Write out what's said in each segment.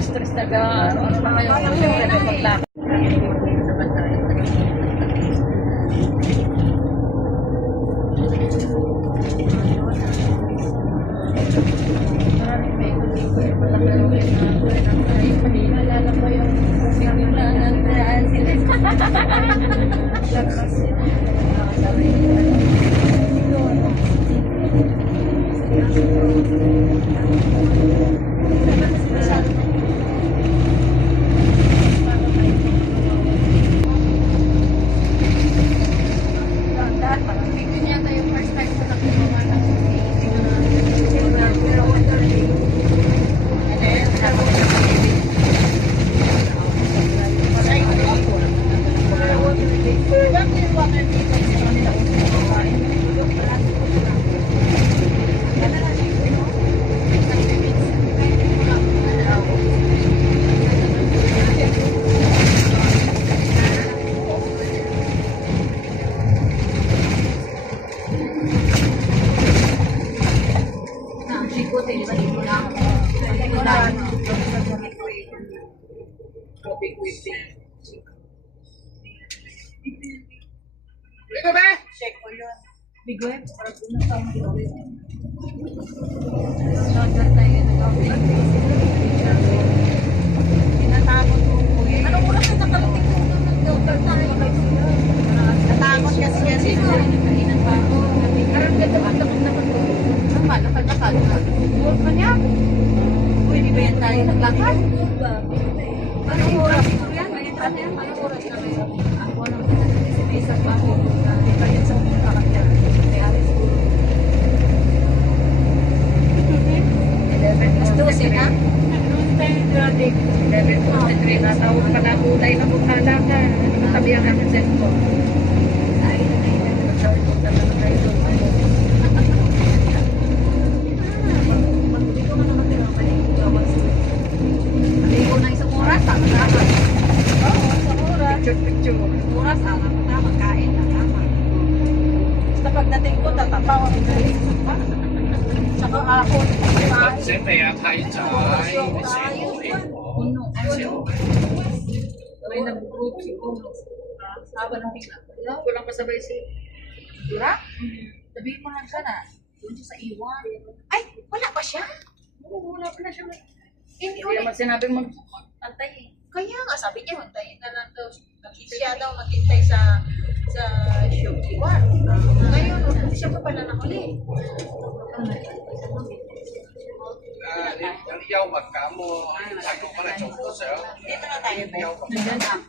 Stress talaga. Ano pa kayo? Check ko yun. Bigo yun. Parang unang tao mo yun. Sandal tayo nag-upload. Tinatakot mo po yun. Anong oras na nakalating ko ng doktor tayo? Natakot kasi yan siya. Nagkainan pa ako. Parang ganda-ganda naman ko. Naman, nakal-nakal. Buwan ka niya. Pwede ba yan tayo naglakad? Anong oras ko yan? Anong oras na kayo? Ako lang sa isa pa ako. Kaya sa mga kakakya. Kaya alis ko. 11 na? 11:23 na. Tawag pa na kulay na bukala ka. Hindi mo tabi ang aking cellphone. Ay, nagsabi ko na tayo doon. Dito ka naman din ang maligo na isang oras. Tama na. Oo, isang oras. Picture. Oras, tama na. Magkain na. Basta pagdating ko, tatapaw ang galing. Saka ako. Siyempre, tayo sa Puno. Sabay na group siguro. Saba ng bigla. Walang kasabay si Dura. Sabihin mo lang siya na. Doon siya sa iwan. Ay, wala ba siya? Oo, wala pa na siya. Hindi Hindi ulit. naman sinabi mag-antay eh. Kaya nga, sabi niya, huntayin na lang daw. Siya daw maghintay sa show. Iwan. Ngayon, siya pa pala nakuli. Yêu mà cả mùa thành công có là chồng cơ sở. Dito na tayo, Beth. Nandiyan na.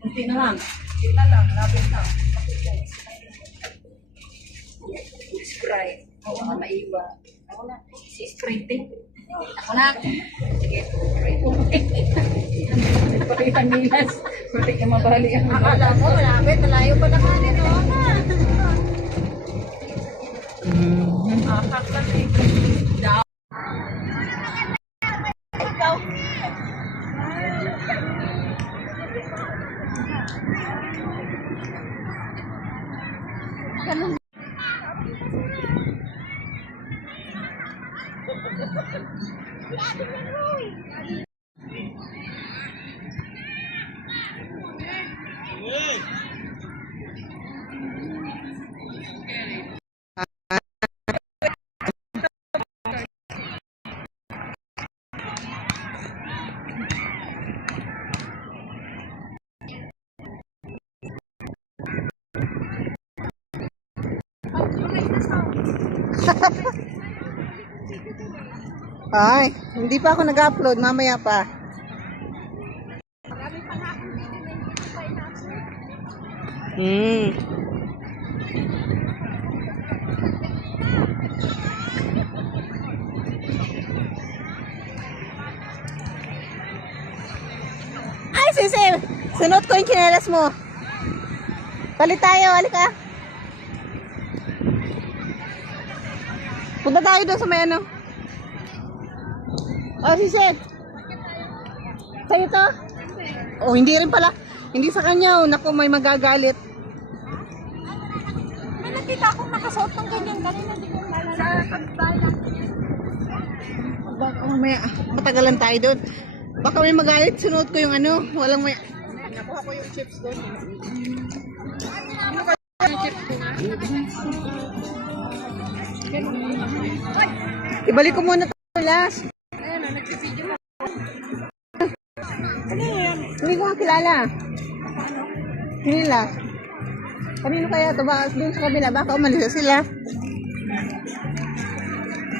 Kunti na lang. Dito lang, labis lang. Sprite. Oo nga, maiwa. Ako na. Si Sprite. Ako na. Sige. Pakita nilas. Pati ka mabali ang Akala mo, malapit. Malayo pa naman yun, no? Akak lang eh. Ikaw. Ganun. Ay, hindi pa ako nag-upload, mamaya pa. Ay, sisi, sunod ko yung tsinelas mo. Palit tayo, halika. Punta tayo doon sa may ano. Oh, si Seth. Sa'yo to? Oh, hindi rin pala. Hindi sa kanya. Oh, naku, may magagalit. May nakita akong nakasuot ng ganyan kanina, hindi ko malala. Sa kapitbahay lang. Baka mamaya, matagalan tayo doon. Baka may magalit, sunuot ko yung ano, walang may... Nakuha ko yung chips doon. Ibalik ko muna ito last. Ayun, nagsisidyo mo. Hindi ko nga kilala. Hindi last. Kanino kaya ito? Baka doon sa kabila, baka umalis na sila.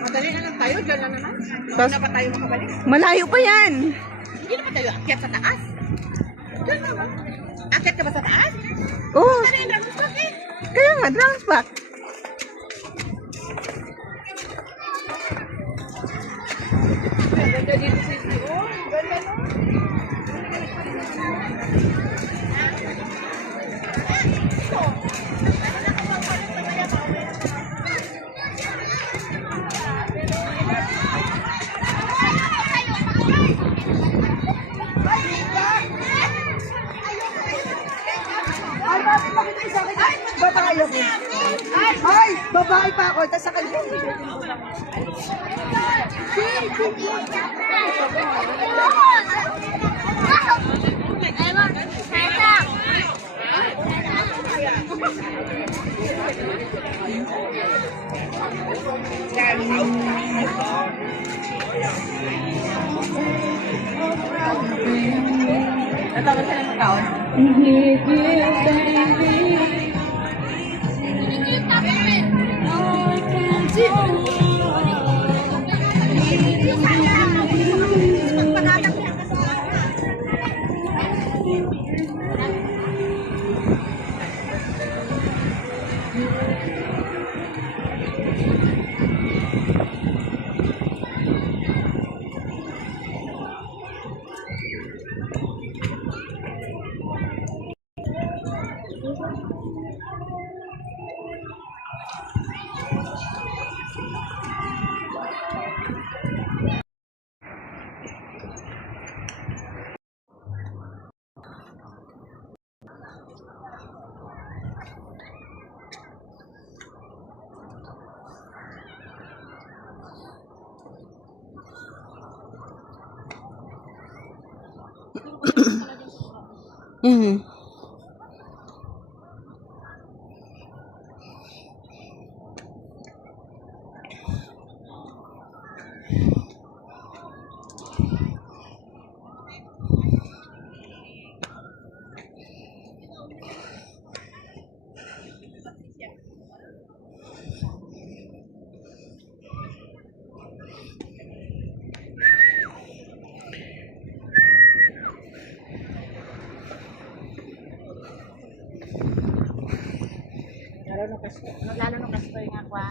Madali na lang tayo, dyan na naman. Tapos, Na pa tayo makabalik? malayo pa yan. Hindi naman tayo akyat sa taas. Dyan naman. Akyat ka ba sa taas? Oo, Ano yung drums bakit? kaya nga, drums back. Ganda dito sa iyo. Ganda no? Ay, babae pa ako. Tapos sa kanya. Natawag ka ng taon? Mhm. Lalo nung kasper nga kwa.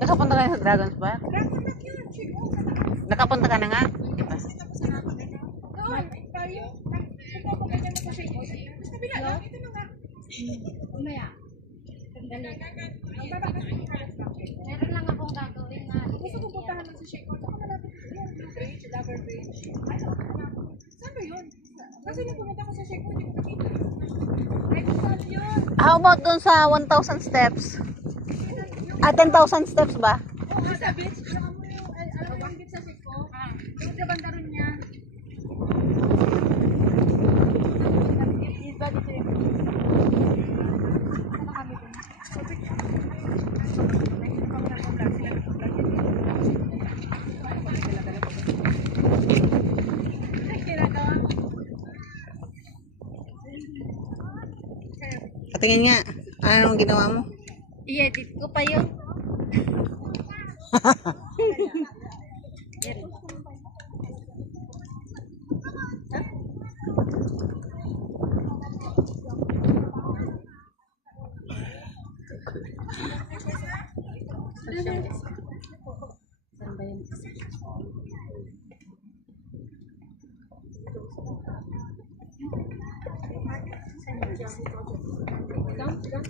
Nakapunta ka na sa Dragon's Back? Nakapunta ka na nga? Diba? Doon, tayo. Punta ko ganyan mo sa shake. Mas kabila lang, ito na nga. Umaya. Sandali. Ang baba kasi yung halos bakit. Meron lang akong gagawin na. Gusto ko puntahan ng sa shake. Saka malapit yun. Yung bridge, Lover Bridge. Ay, saan ba yun? Kasi nung pumunta ko sa shake, hindi ko nakita. Ay, saan yun? How about dun sa 1,000 steps? Ah, 10,000 steps ba? Oo, sa beach. Alam mo yung, alam mo yung beach sa Siko? Yung sa banda ron niya. Iba dito yung ano kami dun? Patingin nga. Anong ginawa mo? I-edit ko pa yun.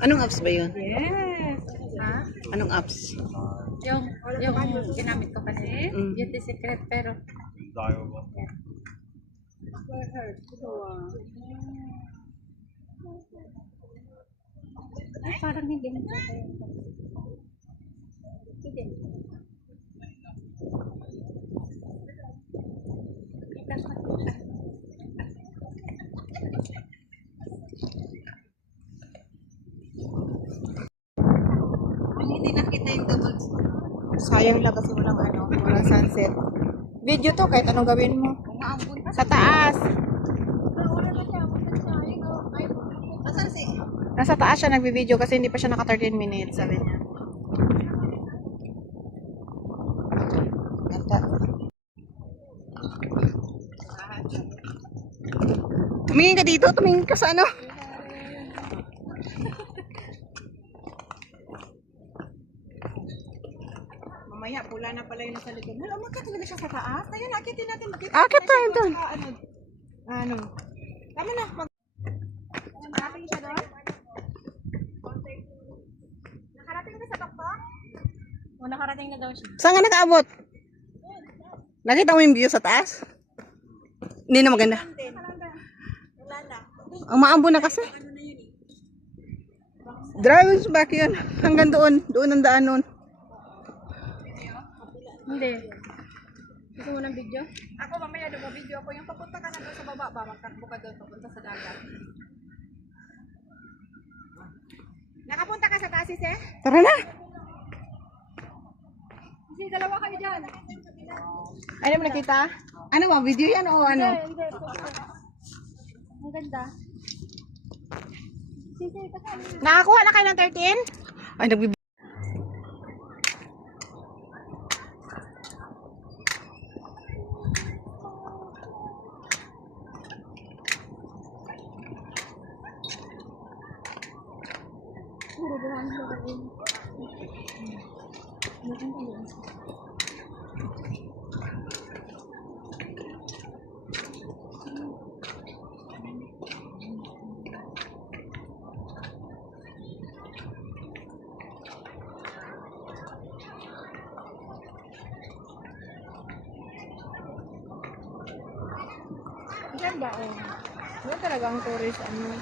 Anong apps ba yun? Yes. Ha? Anong apps? Yung ginamit ko kasi, Mm. beauty secret, pero ay, parang hindi mo hindi. Hindi nakita yung double. Sayang lang kasi walang sunset. Video to kahit anong gawin mo. Sa taas. Nasaan si? Nasa taas siya nagbi-video kasi hindi pa siya naka 13 minutes, sabi niya. Ganda. Tumingin ka dito, tumingin ka sa ano. Mamaya, pula na pala yun sa likod. Wala, umakyat talaga siya sa taas. Ayun, akitin natin. Akit tayo doon. Ano? Tama na. Nakarating siya doon? Nakarating na sa doktor? O, nakarating na daw siya. Saan nga nakaabot? Nakita mo yung view sa taas? Hindi na maganda. Ang maambo na kasi. Drivers back yun. Hanggang doon. Doon ang daan noon. Hindi. Gusto mo ng video? Ako mamaya doon video ako. Yung papunta ka na doon sa baba ba? Magtakbo ka doon papunta sa dagat. Nakapunta ka sa taas, eh? Tara na. Kasi dalawa kayo dyan. Ano mo nakita? Ano ba? Video yan o ano? Hindi. Ang ganda. Sige, kasali. Nakakuha na kayo ng 13? Ay, nagbibigay. Puro buwan ko rin. Diyan ba? Oh. Diyan talaga ang tourist. Ano?